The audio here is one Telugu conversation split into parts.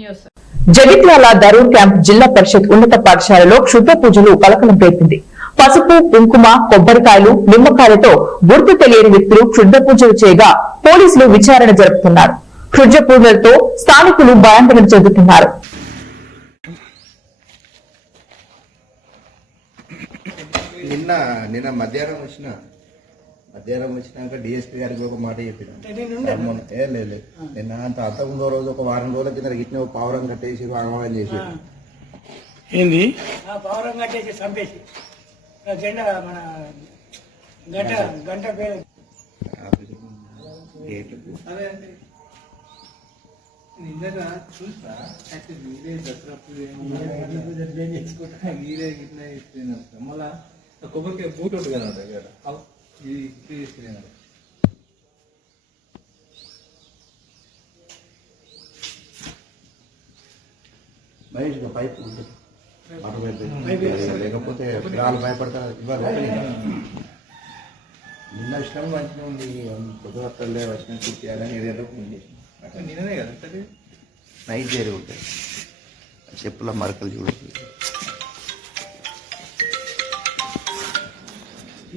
న్యూస్. జగిత్యాల దరూర్ క్యాంప్ జిల్లా పరిషత్ ఉన్నత పాఠశాలలో క్షుద్ర పూజలు కలకలం రేపింది పసుపు కుంకుమ కొబ్బరికాయలు నిమ్మకాయలతో గుర్తు తెలియని వ్యక్తులు క్షుద్ర పూజలు చేయగా పోలీసులు విచారణ జరుపుతున్నారు. క్షుద్ర పూజలతో స్థానికులు భయాందోళన చెందుతున్నారు. నిన్న నిన్న మధ్యాహ్నం వచ్చిన మధ్యాహ్నం వచ్చినాక డిఎస్పీ గారికి ఒక మాట చెప్పిన. సార్ మొన్న- ఏ లేదు. నిన్న అంత అంత ముందో రోజు ఒక వారం రోజుల కింద గిట్టిన పావురం కట్టేసి ఆగమనం చేసి ఏంది? ఆ పౌరం కట్టేసి చంపేసి. జెండా మన గంట గంట. పేరు. చూసా అయితే మీరే దసరా పూజ మీరే ఇట్లా మళ్ళా కొబ్బరికాయ బూట్ ఉంటుంది కదా దగ్గర ఇది మహేష్గా పైప్. లేకపోతే పిల్లలు భయపడతారు. ఇవ్వాలి నిన్న ఇష్టం మంచిగా ఉంది. పొద్దుగత్తలే వచ్చిన చేయాలని ఏదేదో నిన్ననే కదా నైట్ చేరి ఉంటుంది. చెప్పుల మరకలు చూడదు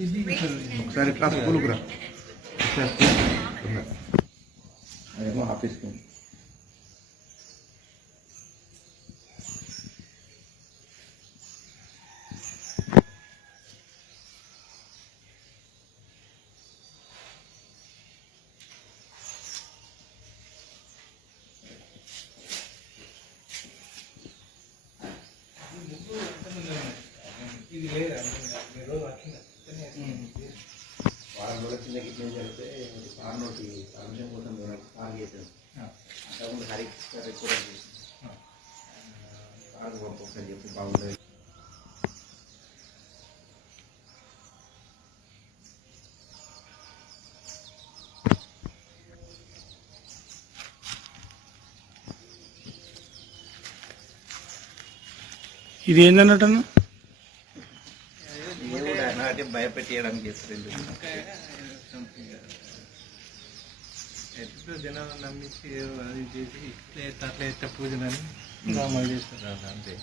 ఇది ఒకసారి ఇట్లా స్కూల్కి రా ఒకసారి స్కూల్కి రా. అదేమో ఆఫీస్కి ఇది లేదా మీరు రోజు వచ్చిందా వారం రోజుల కింద గిట్ల జరిగితే సార్ నోటి పర్మిషన్ కోసం మనకు కాల్ చేశాను. అంతకుముందు హరి సార్ కూడా సార్ పంపొకసారి చెప్పి బాగుండదు ఇది ఏందన్నట్టు అంటే భయపెట్టేయడానికి చేస్తారు ఎట్లా జనాలను నమ్మించి అది చేసి ఇట్లా ఎత్త అట్లా ఎత్త పూజలని డ్రామాలు చేస్తారు అంతే.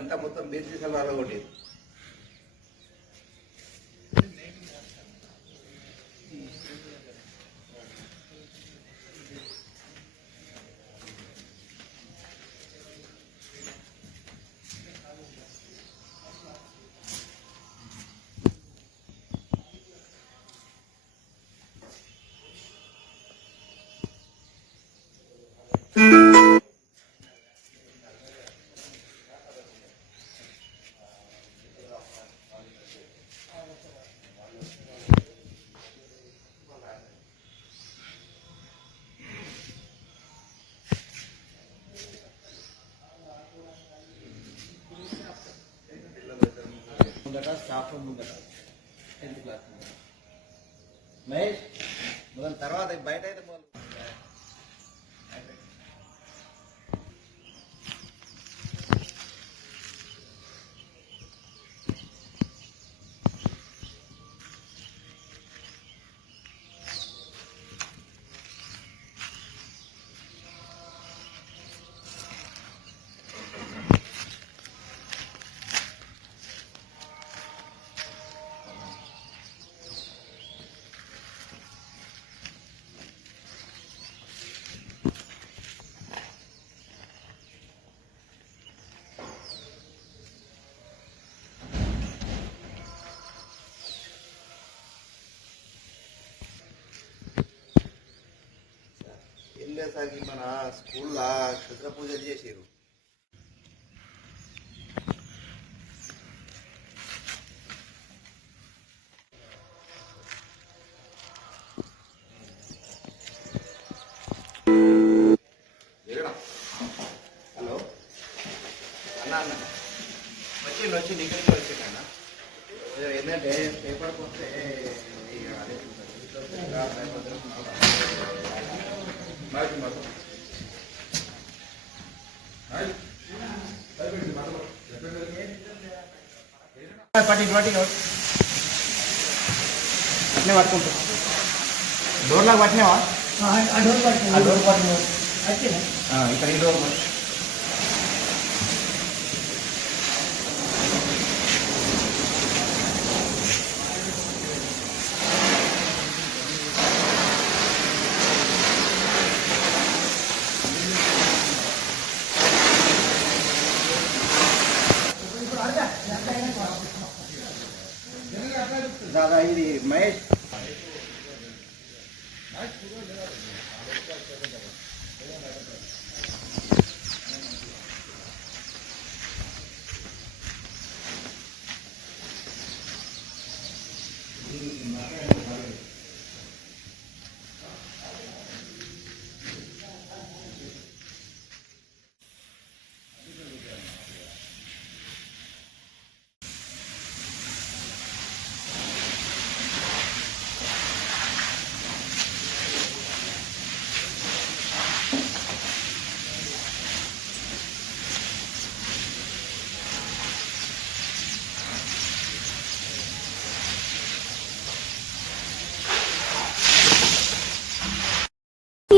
ఇదంతా మొత్తం బీసీ సలాలో ఒకటి ముందట స్టాఫ్ రూమ్ ముందట. టెన్త్ క్లాస్ ముందట మహేష్ మొదలు తర్వాత బయట అయితే జరిగేసరికి మన స్కూల్లో క్షుద్ర పూజలు చేసారు హలో? అన్న అన్న. వచ్చిండు వచ్చిండు ఇక్కడికి వచ్చిండు ఏంటంటే పేపర్కి వస్తే అదే माइक में बात माइक टाइप में बात रेकॉर्ड करके पार्टी पार्टी और अपने बात कौन डोर लग बैठने वाला? हाँ डोर बैठने हाँ, डोर बैठने अच्छा हाँ इधर ही डोर बैठ ఇది మహేష్